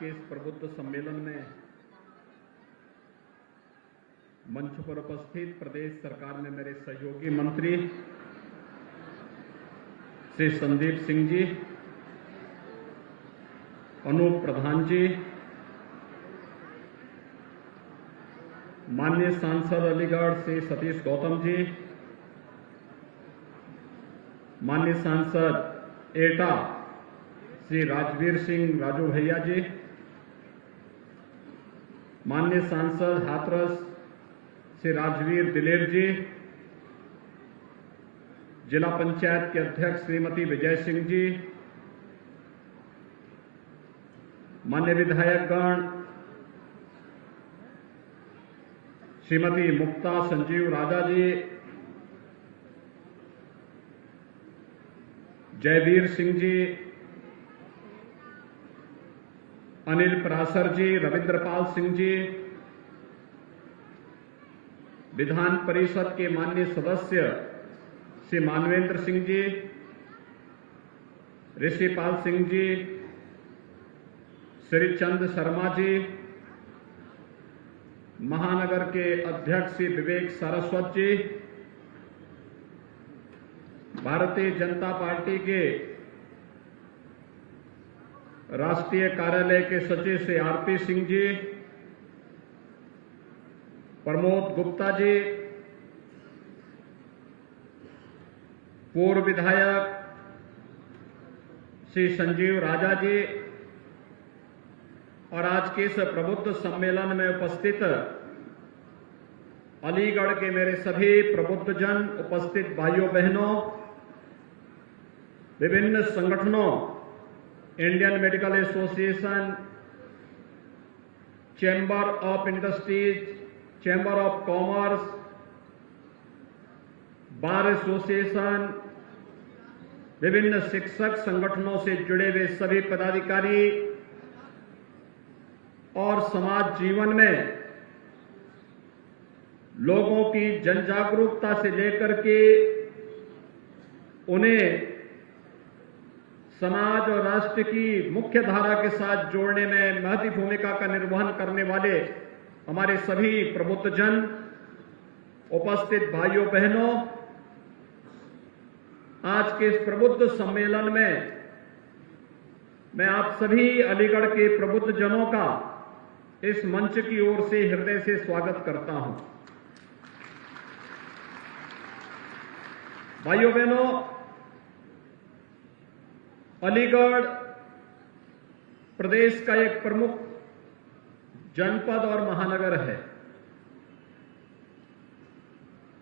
के इस प्रबुद्ध सम्मेलन में मंच पर उपस्थित प्रदेश सरकार में मेरे सहयोगी मंत्री श्री संदीप सिंह जी, अनूप प्रधान जी, माननीय सांसद अलीगढ़ श्री सतीश गौतम जी, माननीय सांसद एटा श्री राजवीर सिंह राजू भैया जी, माननीय सांसद हाथरस श्री राजवीर दिलेर जी, जिला पंचायत के अध्यक्ष श्रीमती विजय सिंह जी, माननीय विधायकगण श्रीमती मुक्ता संजीव राजा जी, जयवीर सिंह जी, अनिल परासर जी, रविंद्रपाल सिंह जी, विधान परिषद के माननीय सदस्य श्री मानवेंद्र सिंह जी, ऋषिपाल सिंह जी, श्री चंद शर्मा जी, महानगर के अध्यक्ष श्री विवेक सारस्वत जी, भारतीय जनता पार्टी के राष्ट्रीय कार्यालय के सचिव श्री आरपी सिंह जी, प्रमोद गुप्ता जी, पूर्व विधायक श्री संजीव राजा जी और आज के इस प्रबुद्ध सम्मेलन में उपस्थित अलीगढ़ के मेरे सभी प्रबुद्ध जन, उपस्थित भाइयों बहनों, विभिन्न संगठनों, Indian medical association, chamber of industries, chamber of commerce, bar association, विभिन्न शिक्षक संगठनों से जुड़े हुए सभी पदाधिकारी और समाज जीवन में लोगों की जन जागरूकता से लेकर के उन्हें समाज और राष्ट्र की मुख्य धारा के साथ जोड़ने में महत्वपूर्ण भूमिका का निर्वहन करने वाले हमारे सभी प्रबुद्ध जन, उपस्थित भाइयों बहनों, आज के इस प्रबुद्ध सम्मेलन में मैं आप सभी अलीगढ़ के प्रबुद्ध जनों का इस मंच की ओर से हृदय से स्वागत करता हूं। भाइयों बहनों, अलीगढ़ प्रदेश का एक प्रमुख जनपद और महानगर है।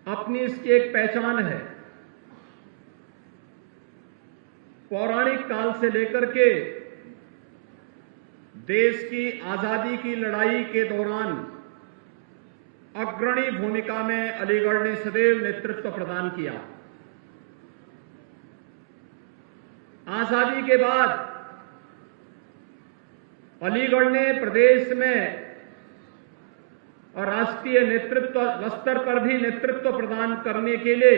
अपनी इसकी एक पहचान है। पौराणिक काल से लेकर के देश की आजादी की लड़ाई के दौरान अग्रणी भूमिका में अलीगढ़ ने सदैव नेतृत्व प्रदान किया। आजादी के बाद अलीगढ़ ने प्रदेश में और राष्ट्रीय नेतृत्व स्तर पर भी नेतृत्व प्रदान करने के लिए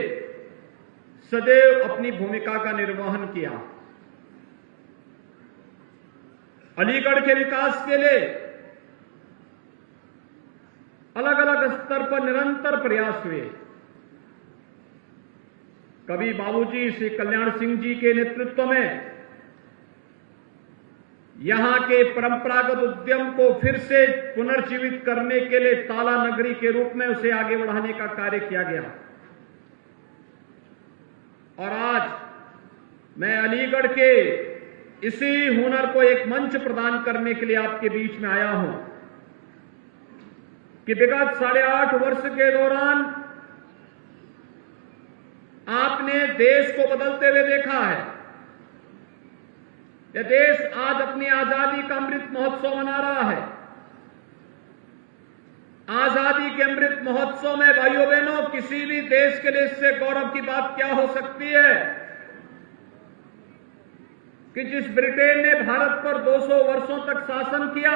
सदैव अपनी भूमिका का निर्वहन किया। अलीगढ़ के विकास के लिए अलग अलग स्तर पर निरंतर प्रयास हुए। कभी बाबूजी श्री कल्याण सिंह जी के नेतृत्व में यहां के परंपरागत उद्यम को फिर से पुनर्जीवित करने के लिए ताला नगरी के रूप में उसे आगे बढ़ाने का कार्य किया गया। और आज मैं अलीगढ़ के इसी हुनर को एक मंच प्रदान करने के लिए आपके बीच में आया हूं कि विगत 8.5 वर्ष के दौरान आपने देश को बदलते हुए देखा है। यह देश आज अपनी आजादी का अमृत महोत्सव मना रहा है। आजादी के अमृत महोत्सव में भाइयों बहनों, किसी भी देश के लिए इससे गौरव की बात क्या हो सकती है कि जिस ब्रिटेन ने भारत पर 200 वर्षों तक शासन किया,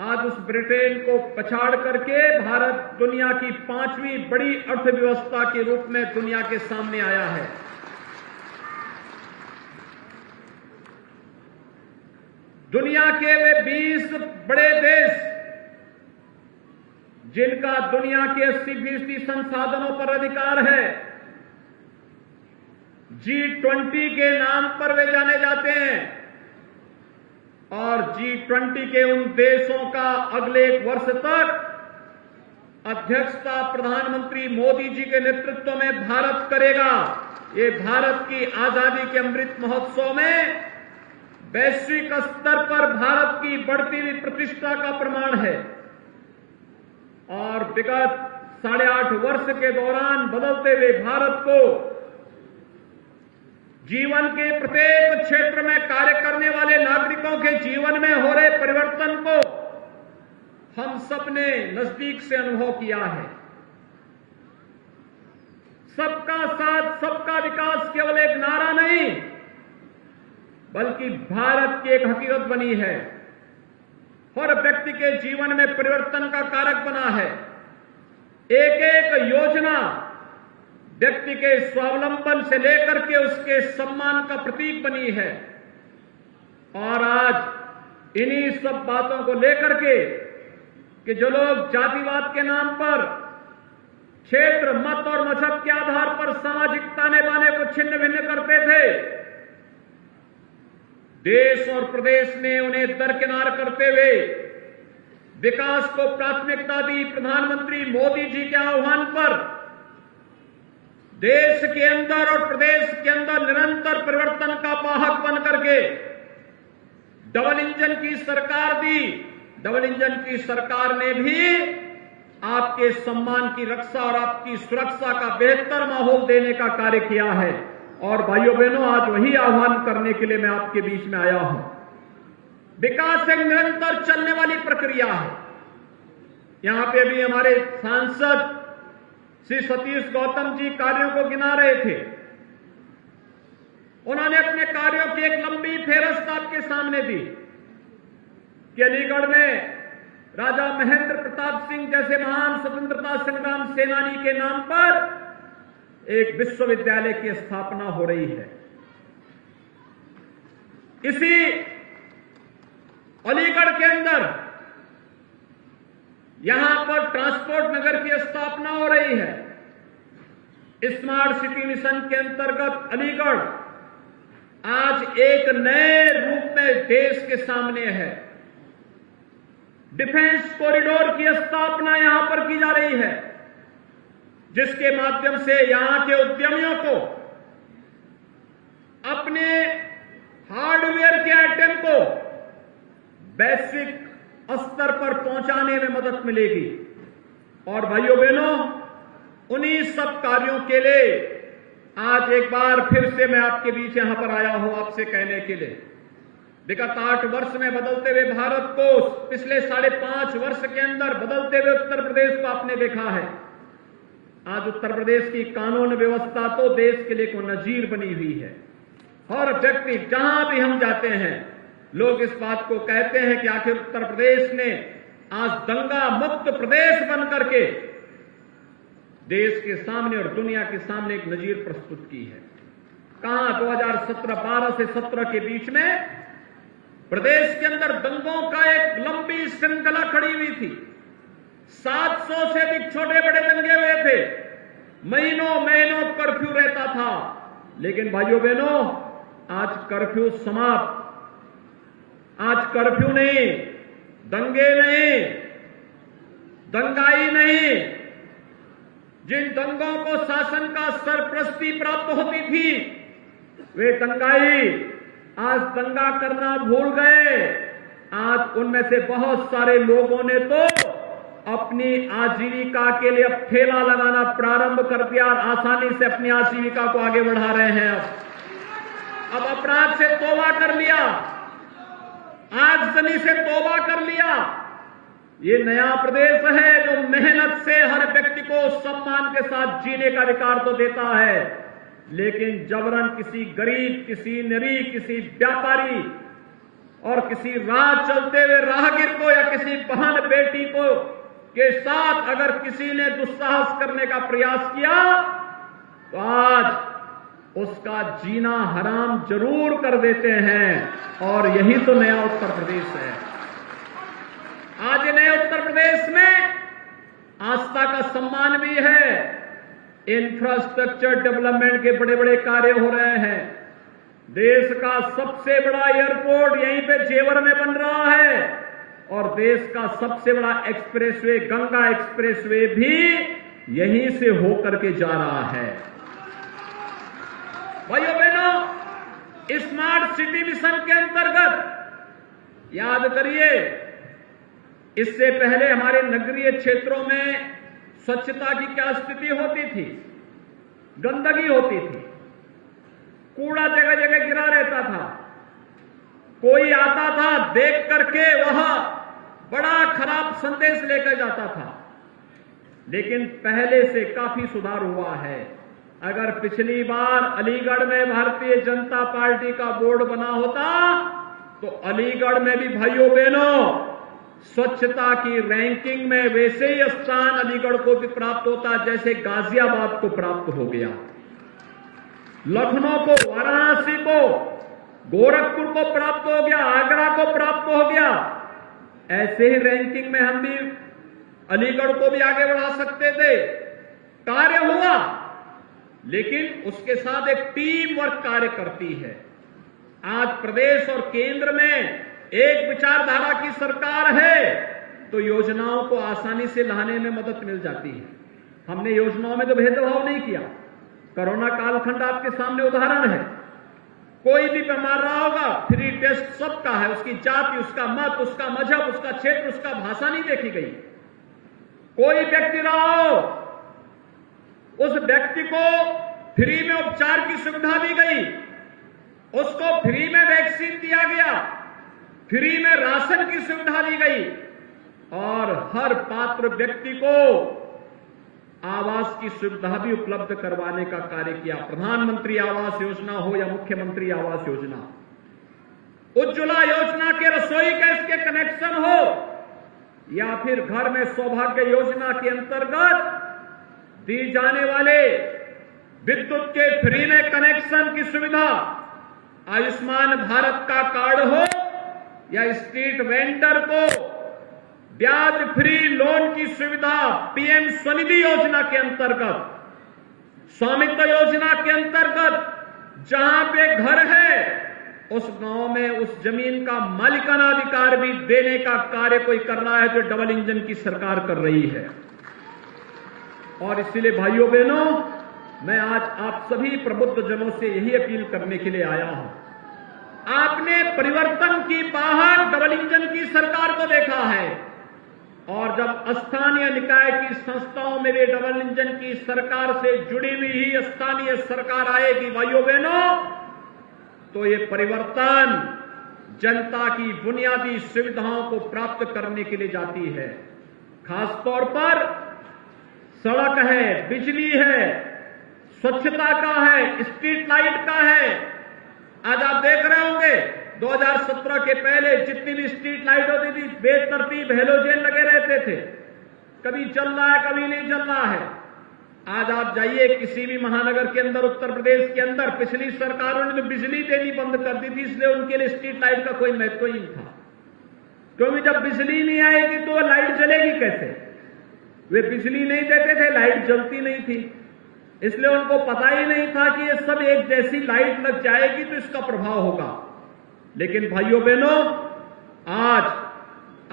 आज उस ब्रिटेन को पछाड़ करके भारत दुनिया की 5वीं बड़ी अर्थव्यवस्था के रूप में दुनिया के सामने आया है। दुनिया के वे 20 बड़े देश जिनका दुनिया के 80% संसाधनों पर अधिकार है, G20 के नाम पर वे जाने जाते हैं और G20 के उन देशों का अगले 1 वर्ष तक अध्यक्षता प्रधानमंत्री मोदी जी के नेतृत्व में भारत करेगा। ये भारत की आजादी के अमृत महोत्सव में वैश्विक स्तर पर भारत की बढ़ती हुई प्रतिष्ठा का प्रमाण है। और विगत 8.5 वर्ष के दौरान बदलते हुए भारत को जीवन के प्रत्येक क्षेत्र में कार्य करने वाले नागरिकों के जीवन में हो रहे परिवर्तन को हम सबने नजदीक से अनुभव किया है। सबका साथ, सबका विकास केवल एक नारा नहीं, बल्कि भारत की एक हकीकत बनी है। हर व्यक्ति के जीवन में परिवर्तन का कारक बना है। एक एक योजना व्यक्ति के स्वावलंबन से लेकर के उसके सम्मान का प्रतीक बनी है। और आज इन्हीं सब बातों को लेकर के कि जो लोग जातिवाद के नाम पर, क्षेत्र, मत और मजहब के आधार पर सामाजिक ताने बाने को छिन्न भिन्न करते थे, देश और प्रदेश ने उन्हें दरकिनार करते हुए विकास को प्राथमिकता दी। प्रधानमंत्री मोदी जी के आह्वान पर देश के अंदर और प्रदेश के अंदर निरंतर परिवर्तन का वाहक बन करके डबल इंजन की सरकार दी। डबल इंजन की सरकार ने भी आपके सम्मान की रक्षा और आपकी सुरक्षा का बेहतर माहौल देने का कार्य किया है। और भाइयों बहनों, आज वही आह्वान करने के लिए मैं आपके बीच में आया हूं। विकास एक निरंतर चलने वाली प्रक्रिया है। यहां पे अभी हमारे सांसद श्री सतीश गौतम जी कार्यों को गिना रहे थे। उन्होंने अपने कार्यों की एक लंबी फेहरिस्त आपके सामने दी कि अलीगढ़ में राजा महेंद्र प्रताप सिंह जैसे महान स्वतंत्रता संग्राम सेनानी के नाम पर एक विश्वविद्यालय की स्थापना हो रही है। इसी अलीगढ़ के अंदर यहां पर ट्रांसपोर्ट नगर की स्थापना हो रही है। स्मार्ट सिटी मिशन के अंतर्गत अलीगढ़ आज एक नए रूप में देश के सामने है। डिफेंस कॉरिडोर की स्थापना यहां पर की जा रही है, जिसके माध्यम से यहां के उद्यमियों को अपने हार्डवेयर के आइटम को वैश्विक स्तर पर पहुंचाने में मदद मिलेगी। और भाइयों बहनों, उन्हीं सब कार्यों के लिए आज एक बार फिर से मैं आपके बीच यहां पर आया हूं, आपसे कहने के लिए विगत 8 वर्ष में बदलते हुए भारत को, पिछले 5.5 वर्ष के अंदर बदलते हुए उत्तर प्रदेश को आपने देखा है। आज उत्तर प्रदेश की कानून व्यवस्था तो देश के लिए को नजीर बनी हुई है। हर व्यक्ति जहां भी हम जाते हैं, लोग इस बात को कहते हैं कि आखिर उत्तर प्रदेश ने आज दंगा मुक्त प्रदेश बन करके देश के सामने और दुनिया के सामने एक नजीर प्रस्तुत की है। कहां 2012 से 17 के बीच में प्रदेश के अंदर दंगों का एक लंबी श्रृंखला खड़ी हुई थी। 700 से अधिक छोटे बड़े दंगे हुए थे। महीनों महीनों कर्फ्यू रहता था। लेकिन भाइयों बहनों, आज कर्फ्यू समाप्त। आज कर्फ्यू नहीं, दंगे नहीं, दंगाई नहीं। जिन दंगों को शासन का सरपरस्ती प्राप्त होती थी, वे दंगाई आज दंगा करना भूल गए। आज उनमें से बहुत सारे लोगों ने तो अपनी आजीविका के लिए अब ठेला लगाना प्रारंभ कर दिया और आसानी से अपनी आजीविका को आगे बढ़ा रहे हैं। अब अपराध से तौबा कर लिया, आगजनी से तौबा कर लिया। ये नया प्रदेश है जो मेहनत से हर व्यक्ति को सम्मान के साथ जीने का अधिकार तो देता है, लेकिन जबरन किसी गरीब, किसी निरीह, किसी व्यापारी और किसी राह चलते हुए राहगीर को या किसी बहन बेटी को के साथ अगर किसी ने दुस्साहस करने का प्रयास किया, तो आज उसका जीना हराम जरूर कर देते हैं। और यही तो नया उत्तर प्रदेश है। आज नए उत्तर प्रदेश में आस्था का सम्मान भी है, इंफ्रास्ट्रक्चर डेवलपमेंट के बड़े बड़े कार्य हो रहे हैं। देश का सबसे बड़ा एयरपोर्ट यहीं पे जेवर में बन रहा है और देश का सबसे बड़ा एक्सप्रेसवे गंगा एक्सप्रेसवे भी यहीं से होकर के जा रहा है। भाइयों बहनों, स्मार्ट सिटी मिशन के अंतर्गत याद करिए, इससे पहले हमारे नगरीय क्षेत्रों में स्वच्छता की क्या स्थिति होती थी? गंदगी होती थी, कूड़ा जगह जगह गिरा रहता था। कोई आता था, देख करके वहां बड़ा खराब संदेश लेकर जाता था। लेकिन पहले से काफी सुधार हुआ है। अगर पिछली बार अलीगढ़ में भारतीय जनता पार्टी का बोर्ड बना होता तो अलीगढ़ में भी भाइयों बहनों स्वच्छता की रैंकिंग में वैसे ही स्थान अलीगढ़ को भी प्राप्त होता जैसे गाजियाबाद को प्राप्त हो गया, लखनऊ को, वाराणसी को, गोरखपुर को प्राप्त हो गया, आगरा को प्राप्त हो गया। ऐसे ही रैंकिंग में हम भी अलीगढ़ को भी आगे बढ़ा सकते थे। कार्य हुआ, लेकिन उसके साथ एक टीम वर्क कार्य करती है। आज प्रदेश और केंद्र में एक विचारधारा की सरकार है तो योजनाओं को आसानी से लाने में मदद मिल जाती है। हमने योजनाओं में तो भेदभाव नहीं किया। कोरोना कालखंड आपके सामने उदाहरण है। कोई भी बीमार रहा होगा, फ्री टेस्ट सबका है। उसकी जाति, उसका मत, उसका मजहब, उसका क्षेत्र, उसका भाषा नहीं देखी गई। कोई व्यक्ति रहा हो, उस व्यक्ति को फ्री में उपचार की सुविधा दी गई, उसको फ्री में वैक्सीन दिया गया, फ्री में राशन की सुविधा दी गई और हर पात्र व्यक्ति को आवास की सुविधा भी उपलब्ध करवाने का कार्य किया। प्रधानमंत्री आवास योजना हो या मुख्यमंत्री आवास योजना, उज्ज्वला योजना के रसोई गैस के कनेक्शन हो या फिर घर में सौभाग्य योजना के अंतर्गत दी जाने वाले विद्युत के फ्री में कनेक्शन की सुविधा, आयुष्मान भारत का कार्ड हो या स्ट्रीट वेंडर को ब्याज फ्री लोन की सुविधा, पीएम स्वनिधि योजना के अंतर्गत, स्वामित्व योजना के अंतर्गत जहां पे घर है उस गांव में उस जमीन का मालिकाना अधिकार भी देने का कार्य कोई कर रहा है, जो डबल इंजन की सरकार कर रही है। और इसलिए भाइयों बहनों, मैं आज आप सभी प्रबुद्ध जनों से यही अपील करने के लिए आया हूं। आपने परिवर्तन की बाहर डबल इंजन की सरकार को देखा है और जब स्थानीय निकाय की संस्थाओं में भी डबल इंजन की सरकार से जुड़ी हुई ही स्थानीय सरकार आएगी भाइयों बहनों, तो ये परिवर्तन जनता की बुनियादी सुविधाओं को प्राप्त करने के लिए जाती है। खासतौर पर सड़क है, बिजली है, स्वच्छता का है, स्ट्रीट लाइट का है। आज आप देख रहे होंगे 2017 के पहले जितनी भी स्ट्रीट लाइट होती थी बेतरतीब हेलोजन लगे रहते थे, कभी चल रहा है कभी नहीं चल रहा है। आज आप जाइए किसी भी महानगर के अंदर, उत्तर प्रदेश के अंदर, पिछली सरकारों ने तो बिजली देनी बंद कर दी थी, इसलिए उनके लिए स्ट्रीट लाइट का कोई महत्व ही नहीं था। क्योंकि जब बिजली नहीं आएगी तो लाइट जलेगी कैसे? वे बिजली नहीं देते थे, लाइट जलती नहीं थी, इसलिए उनको पता ही नहीं था कि ये सब एक जैसी लाइट लग जाएगी तो इसका प्रभाव होगा। लेकिन भाइयों बहनों, आज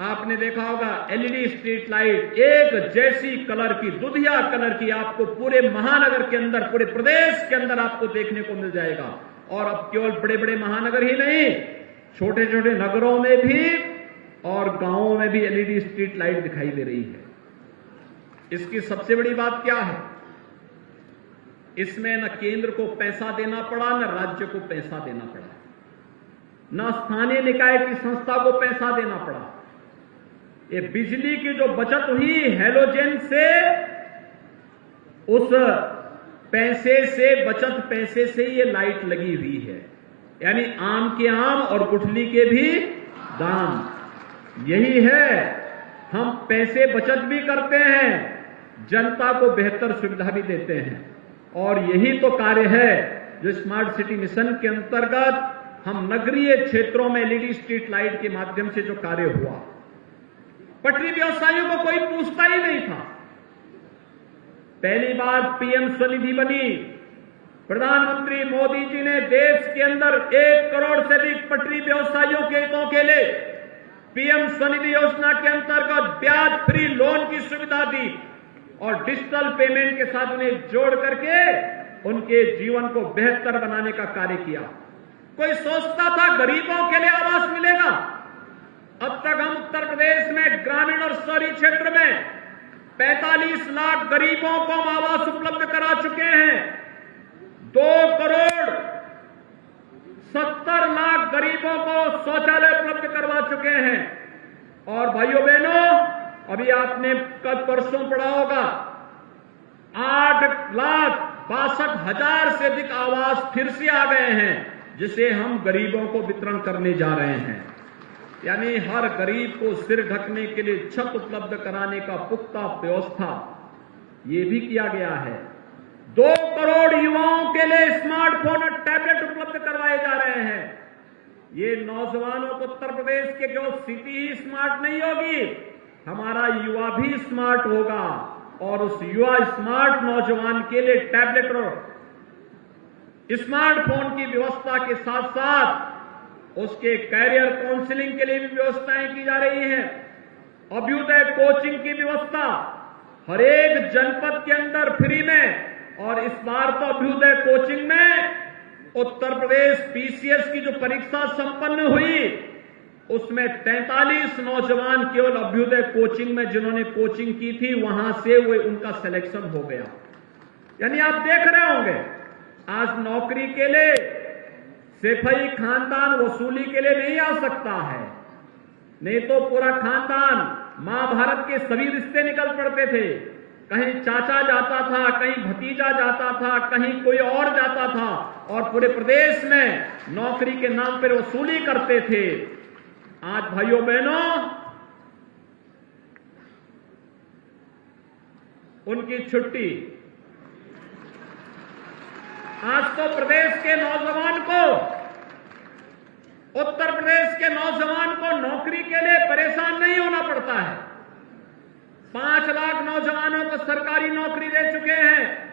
आपने देखा होगा एलईडी स्ट्रीट लाइट एक जैसी कलर की, दुधिया कलर की आपको पूरे महानगर के अंदर, पूरे प्रदेश के अंदर आपको देखने को मिल जाएगा। और अब केवल बड़े बड़े महानगर ही नहीं, छोटे छोटे नगरों में भी और गांवों में भी एलईडी स्ट्रीट लाइट दिखाई दे रही है। इसकी सबसे बड़ी बात क्या है? इसमें न केंद्र को पैसा देना पड़ा, न राज्य को पैसा देना पड़ा, न स्थानीय निकाय की संस्था को पैसा देना पड़ा। ये बिजली की जो बचत हुई हेलोजन से, उस पैसे से, बचत पैसे से ये लाइट लगी हुई है। यानी आम के आम और गुठली के भी दाम। यही है, हम पैसे बचत भी करते हैं, जनता को बेहतर सुविधा भी देते हैं। और यही तो कार्य है जो स्मार्ट सिटी मिशन के अंतर्गत हम नगरीय क्षेत्रों में एलईडी स्ट्रीट लाइट के माध्यम से जो कार्य हुआ, पटरी व्यवसायियों को कोई पूछता ही नहीं था। पहली बार पीएम स्वनिधि बनी, प्रधानमंत्री मोदी जी ने देश के अंदर 1 करोड़ से अधिक पटरी व्यवसायियों के हितों के लिए पीएम स्वनिधि योजना के अंतर्गत ब्याज फ्री लोन की सुविधा दी और डिजिटल पेमेंट के साथ उन्हें जोड़ करके उनके जीवन को बेहतर बनाने का कार्य किया। कोई सोचता था गरीबों के लिए आवास मिलेगा? अब तक हम उत्तर प्रदेश में ग्रामीण और शहरी क्षेत्र में 45 लाख गरीबों को हम आवास उपलब्ध करा चुके हैं। 2 करोड़ 70 लाख गरीबों को शौचालय उपलब्ध करवा चुके हैं। और भाइयों बहनों, अभी आपने कल परसों पढ़ा होगा, 8,62,000 से अधिक आवास फिर से आ गए हैं, जिसे हम गरीबों को वितरण करने जा रहे हैं। यानी हर गरीब को सिर ढकने के लिए छत उपलब्ध कराने का पुख्ता व्यवस्था ये भी किया गया है। 2 करोड़ युवाओं के लिए स्मार्टफोन और टैबलेट उपलब्ध करवाए जा रहे हैं। ये नौजवानों को उत्तर प्रदेश के केवल सिटी ही स्मार्ट नहीं होगी, हमारा युवा भी स्मार्ट होगा और उस युवा स्मार्ट नौजवान के लिए टैबलेट और स्मार्टफोन की व्यवस्था के साथ साथ उसके कैरियर काउंसलिंग के लिए भी व्यवस्थाएं की जा रही हैं। अभ्युदय कोचिंग की व्यवस्था हर एक जनपद के अंदर फ्री में, और इस बार तो अभ्युदय कोचिंग में उत्तर प्रदेश पीसीएस की जो परीक्षा संपन्न हुई उसमें 43 नौजवान केवल अभ्युदय कोचिंग में जिन्होंने कोचिंग की थी वहां से वो उनका सिलेक्शन हो गया। यानी आप देख रहे होंगे आज नौकरी के लिए सिपाही खानदान वसूली के लिए नहीं आ सकता है, नहीं तो पूरा खानदान महाभारत के सभी रिश्ते निकल पड़ते थे। कहीं चाचा जाता था, कहीं भतीजा जाता था, कहीं कोई और जाता था और पूरे प्रदेश में नौकरी के नाम पर वसूली करते थे। आज भाइयों बहनों, उनकी छुट्टी। आज तो प्रदेश के नौजवान को, उत्तर प्रदेश के नौजवान को नौकरी के लिए परेशान नहीं होना पड़ता है। 5 लाख नौजवानों को सरकारी नौकरी दे चुके हैं।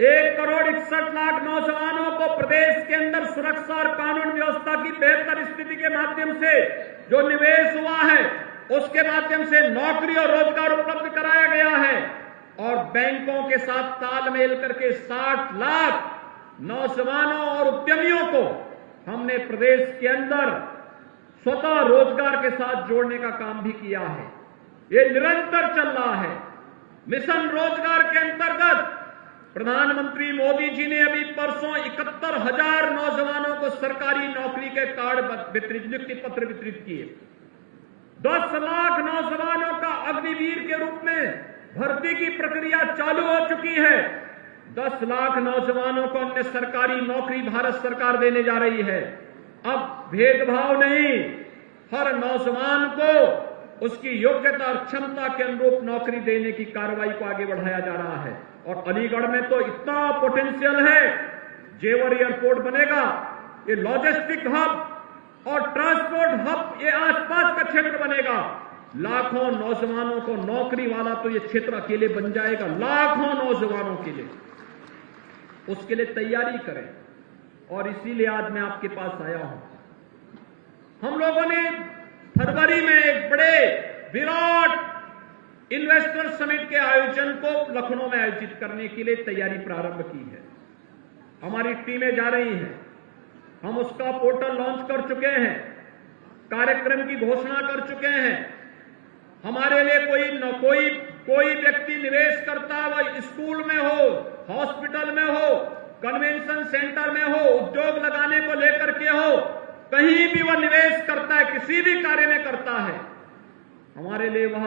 1 करोड़ 61 लाख नौजवानों को प्रदेश के अंदर सुरक्षा और कानून व्यवस्था की बेहतर स्थिति के माध्यम से जो निवेश हुआ है उसके माध्यम से नौकरी और रोजगार उपलब्ध कराया गया है। और बैंकों के साथ तालमेल करके 60 लाख नौजवानों और उद्यमियों को हमने प्रदेश के अंदर स्वतः रोजगार के साथ जोड़ने का काम भी किया है। ये निरंतर चल रहा है। मिशन रोजगार के अंतर्गत प्रधानमंत्री मोदी जी ने अभी परसों 71,000 नौजवानों को सरकारी नौकरी के कार्ड नियुक्ति पत्र वितरित किए। 10 लाख नौजवानों का अग्निवीर के रूप में भर्ती की प्रक्रिया चालू हो चुकी है। 10 लाख नौजवानों को अन्य सरकारी नौकरी भारत सरकार देने जा रही है। अब भेदभाव नहीं, हर नौजवान को उसकी योग्यता और क्षमता के अनुरूप नौकरी देने की कार्रवाई को आगे बढ़ाया जा रहा है। और अलीगढ़ में तो इतना पोटेंशियल है, जेवर एयरपोर्ट बनेगा, ये लॉजिस्टिक हब और ट्रांसपोर्ट हब, ये आसपास का क्षेत्र बनेगा। लाखों नौजवानों को नौकरी वाला तो ये क्षेत्र अकेले बन जाएगा, लाखों नौजवानों के लिए। उसके लिए तैयारी करें और इसीलिए आज मैं आपके पास आया हूं। हम लोगों ने फरवरी में एक बड़े विराट इन्वेस्टर समिट के आयोजन को लखनऊ में आयोजित करने के लिए तैयारी प्रारंभ की है। हमारी टीमें जा रही हैं, हम उसका पोर्टल लॉन्च कर चुके हैं, कार्यक्रम की घोषणा कर चुके हैं। हमारे लिए कोई व्यक्ति निवेश करता, वह स्कूल में हो, हॉस्पिटल में हो, कन्वेंशन सेंटर में हो, उद्योग लगाने को लेकर के हो, कहीं भी वह निवेश करता है, किसी भी कार्य में करता है, हमारे लिए वह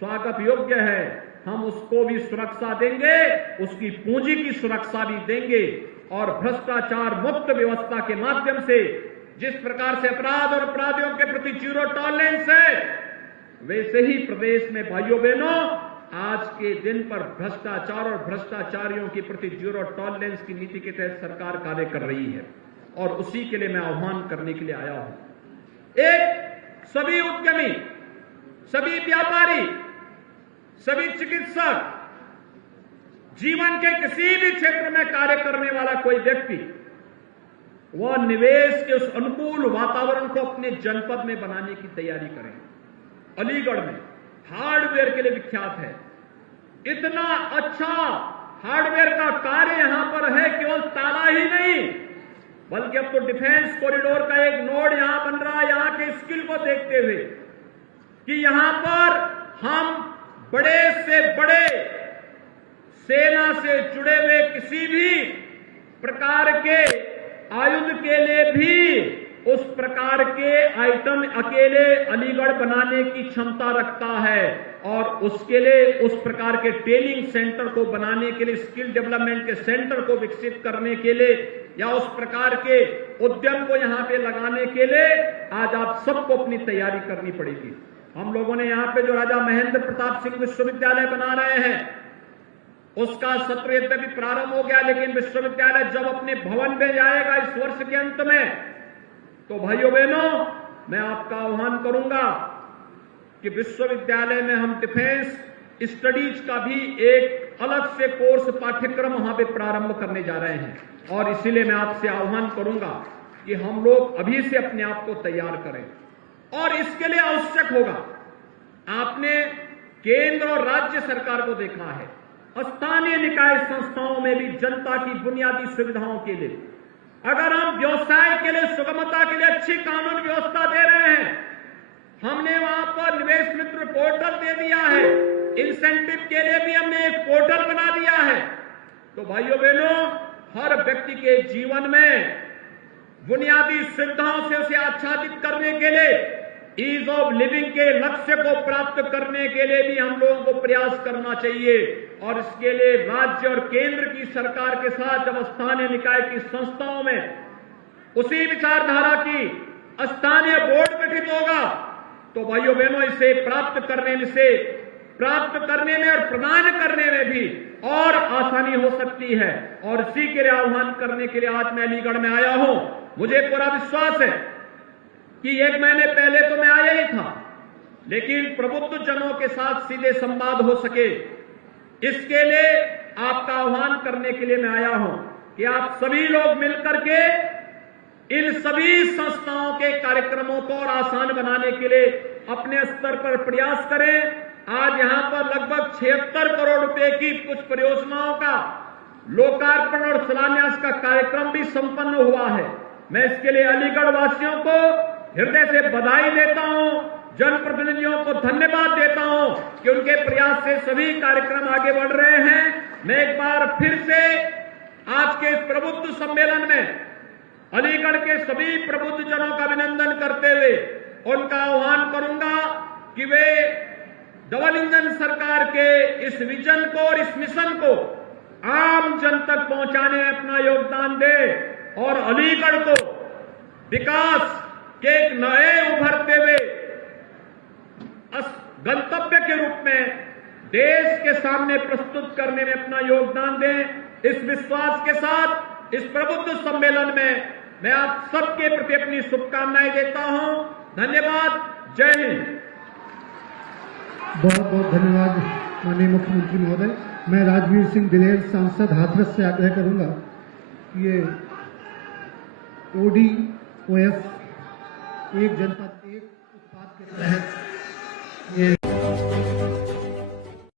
स्वागत योग्य है। हम उसको भी सुरक्षा देंगे, उसकी पूंजी की सुरक्षा भी देंगे और भ्रष्टाचार मुक्त व्यवस्था के माध्यम से जिस प्रकार से अपराध और अपराधियों के प्रति जीरो टॉलरेंस है, वैसे ही प्रदेश में भाइयों बहनों आज के दिन पर भ्रष्टाचार और भ्रष्टाचारियों के प्रति जीरो टॉलरेंस की नीति के तहत सरकार कार्य कर रही है और उसी के लिए मैं आह्वान करने के लिए आया हूं। एक, सभी उद्यमी, सभी व्यापारी, सभी चिकित्सक, जीवन के किसी भी क्षेत्र में कार्य करने वाला कोई व्यक्ति वह निवेश के उस अनुकूल वातावरण को अपने जनपद में बनाने की तैयारी करें। अलीगढ़ में हार्डवेयर के लिए विख्यात है। इतना अच्छा हार्डवेयर का कार्य यहां पर है, केवल ताला ही नहीं बल्कि अब तो डिफेंस कॉरिडोर का एक नोड यहां बन रहा है। यहां के स्किल को देखते हुए कि यहां पर हम बड़े से बड़े सेना से जुड़े हुए किसी भी प्रकार के आयुध के लिए भी उस प्रकार के आइटम अकेले अलीगढ़ बनाने की क्षमता रखता है और उसके लिए उस प्रकार के ट्रेनिंग सेंटर को बनाने के लिए, स्किल डेवलपमेंट के सेंटर को विकसित करने के लिए या उस प्रकार के उद्यम को यहां पे लगाने के लिए आज आप सबको अपनी तैयारी करनी पड़ेगी। हम लोगों ने यहां पे जो राजा महेंद्र प्रताप सिंह विश्वविद्यालय बना रहे हैं उसका सत्र यद्यपि प्रारंभ हो गया, लेकिन विश्वविद्यालय जब अपने भवन में जाएगा इस वर्ष के अंत में, तो भाइयों बहनों मैं आपका आह्वान करूंगा कि विश्वविद्यालय में हम डिफेंस स्टडीज का भी एक अलग से कोर्स पाठ्यक्रम वहां पे प्रारंभ करने जा रहे हैं और इसीलिए मैं आपसे आह्वान करूंगा कि हम लोग अभी से अपने आप को तैयार करें और इसके लिए आवश्यक होगा, आपने केंद्र और राज्य सरकार को देखा है, स्थानीय निकाय संस्थाओं में भी जनता की बुनियादी सुविधाओं के लिए अगर हम व्यवसाय के लिए सुगमता के लिए अच्छी कानून व्यवस्था दे रहे हैं, हमने वहां पर निवेश मित्र पोर्टल दे दिया है, इंसेंटिव के लिए भी हमने एक पोर्टल बना दिया है, तो भाइयों बहनों हर व्यक्ति के जीवन में बुनियादी सुविधाओं से उसे आच्छादित करने के लिए, ईज ऑफ लिविंग के लक्ष्य को प्राप्त करने के लिए भी हम लोगों को प्रयास करना चाहिए और इसके लिए राज्य और केंद्र की सरकार के साथ जब स्थानीय निकाय की संस्थाओं में उसी विचारधारा की स्थानीय बोर्ड गठित होगा तो भाइयों बहनों इसे प्राप्त करने में और प्रदान करने में भी और आसानी हो सकती है और इसी के लिए आह्वान करने के लिए आज मैं अलीगढ़ में आया हूं। मुझे पूरा विश्वास है कि 1 महीने पहले तो मैं आया ही था, लेकिन प्रबुद्ध जनों के साथ सीधे संवाद हो सके इसके लिए आपका आह्वान करने के लिए मैं आया हूं कि आप सभी लोग मिलकर के इन सभी संस्थाओं के कार्यक्रमों को और आसान बनाने के लिए अपने स्तर पर प्रयास करें। आज यहां पर लगभग 76 करोड़ रुपए की कुछ परियोजनाओं का लोकार्पण और शिलान्यास का कार्यक्रम भी संपन्न हुआ है। मैं इसके लिए अलीगढ़ वासियों को हृदय से बधाई देता हूं, जनप्रतिनिधियों को धन्यवाद देता हूं कि उनके प्रयास से सभी कार्यक्रम आगे बढ़ रहे हैं। मैं एक बार फिर से आज के प्रबुद्ध सम्मेलन में अलीगढ़ के सभी प्रबुद्ध जनों का अभिनंदन करते हुए उनका आह्वान करूंगा कि वे डबल इंजन सरकार के इस विजन को और इस मिशन को आम जन तक पहुंचाने में अपना योगदान दें और अलीगढ़ को विकास के एक नए उभरते हुए गंतव्य के रूप में देश के सामने प्रस्तुत करने में अपना योगदान दें। इस विश्वास के साथ इस प्रबुद्ध सम्मेलन में मैं आप सबके प्रति अपनी शुभकामनाएं देता हूं। धन्यवाद। जय हिंद। बहुत बहुत धन्यवाद माननीय मुख्यमंत्री महोदय। मैं राजवीर सिंह दिलेर सांसद हाथरस से आग्रह करूंगा कि ये ODOS एक जनपद एक उत्पाद के तहत ये